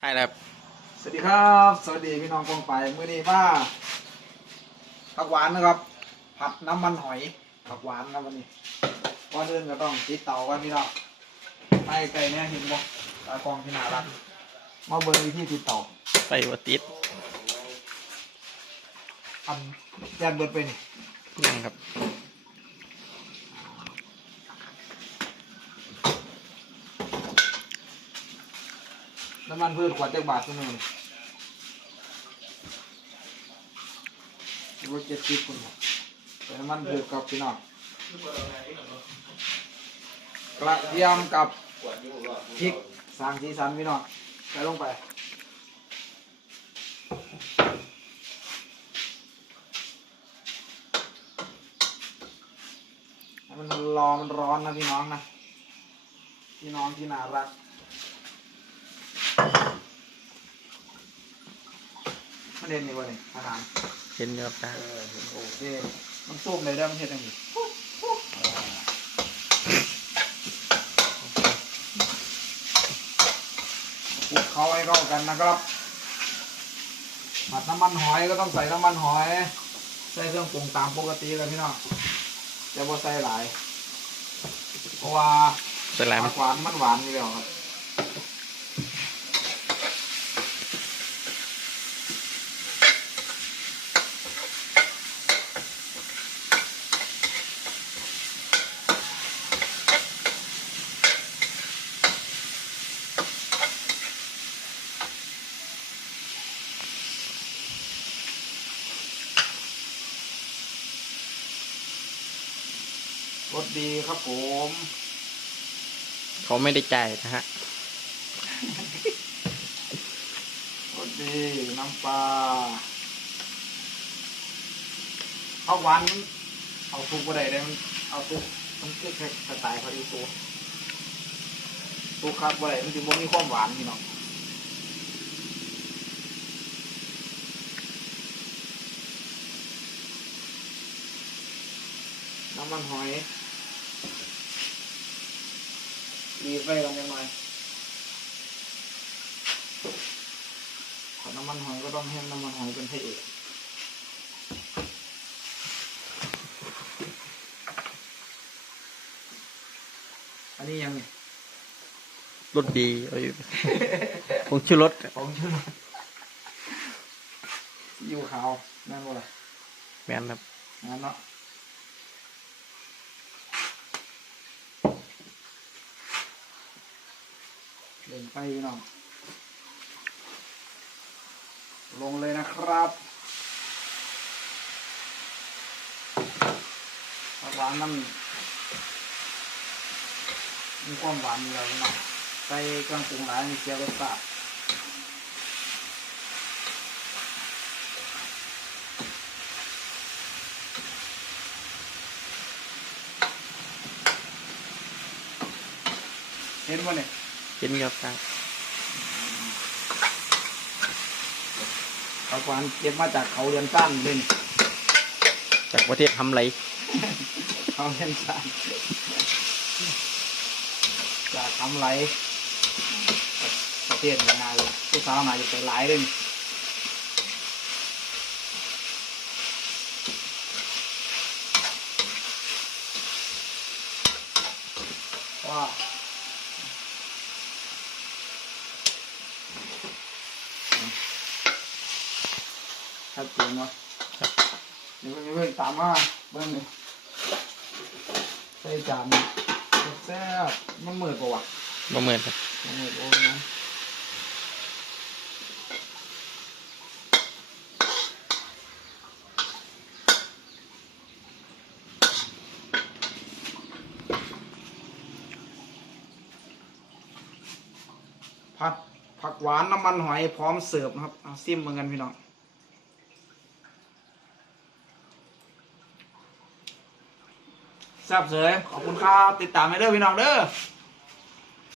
ใช่แล้วครับ สวัสดีครับ สวัสดีพี่น้องกองไปมื้อนี้มาผักหวานนะครับ ผัดน้ำมันหอยผักหวานครับวันนี้ก่อนอื่นก็ต้องติดเตากันพี่น้องไปไก่เนี่ยเห็นบ่ตากองที่น่ารักมาเบิ่งวิธีติดเตาไปวัติดอันยันเบิดไปนี่ยังครับ น้ำมันพืชขวดเจักบาทตัวหนึงนี่รถเจ็ดสิบคนครับแต่น้ำมันพืชกับพี่น้องกระเทียมกับพริกสางสีสันพี่น้องใส่ลงไปให้มันรอมันร้อนนะพี่น้องนะ พี่น้องที่น่ารัก มัน เด่นนี่วะนี่อาหารเห็นอยู่ครับจ้าเออเห็นโอเคมันส้มเลยได้อมันเห็ดอย่างนี้คลุกเขาให้เข้ากันนะครับผัดน้ำมันหอยก็ต้องใส่น้ำมันหอยใส่เครื่องปรุงตามปกติเลยพี่น้องจะบ่ใส่หลายเพราะว่าใส่ลายไหมผักหวานมันหวานอยู่แล้วครับ สดีครับผม เขาไม่ได้จ่ายนะฮะรสดี น้ำปลาเอาหวานมันเอาทุกบ่ได้เลยมันเอาทุกมันคือแค่สไตล์เขาดีตัวทุกครับบ่ได้มันถึงบ่มีความหวานพี่น้องน้ำมันหอย ดีไฟลงยังไงขอน้ำมันหอยก็ต้องให้น้ำมันหอยเป็นพระเอกอันนี้ยังไงรสดีเอาอยู่ผงชูรสของชื่อซีอิ๊วขาวแม่นบ่ล่ะแม่นครับงั้นเนาะ เล่นไปน้องลงเลยนะครับหวานน้ำมีความหวานอยู่แล้วพี่น้องใส่เครื่องปรุงหลายมีเกี๊ยวรสชาติเห็นบ่เนี่ย เห็นอยู่ครับจ้าผักหวานเก็บมาจากเขาเรือนก้านเลยนี่จากประเทศทำไรเขาเรือนก้านจากทำไรประเทศเวียดนามเลยผู้สาวมาอยู่ไปหลายเลยนี่ว้า ชัดเจนวะเดี๋ยวเพิ่งเพิ่งตามมาเบิ่งเลยใส่จานแซ่บๆมันเหมือนกว่าวะบ่เหมือนครับมันเหมือนโอ้ยนะผัดผักหวานน้ำมันหอยพร้อมเสิร์ฟนะครับเอาซิมเหมือนกันพี่น้อง แซ่บเสยขอบคุณครับติดตามให้เด้อพี่น้องเด้อ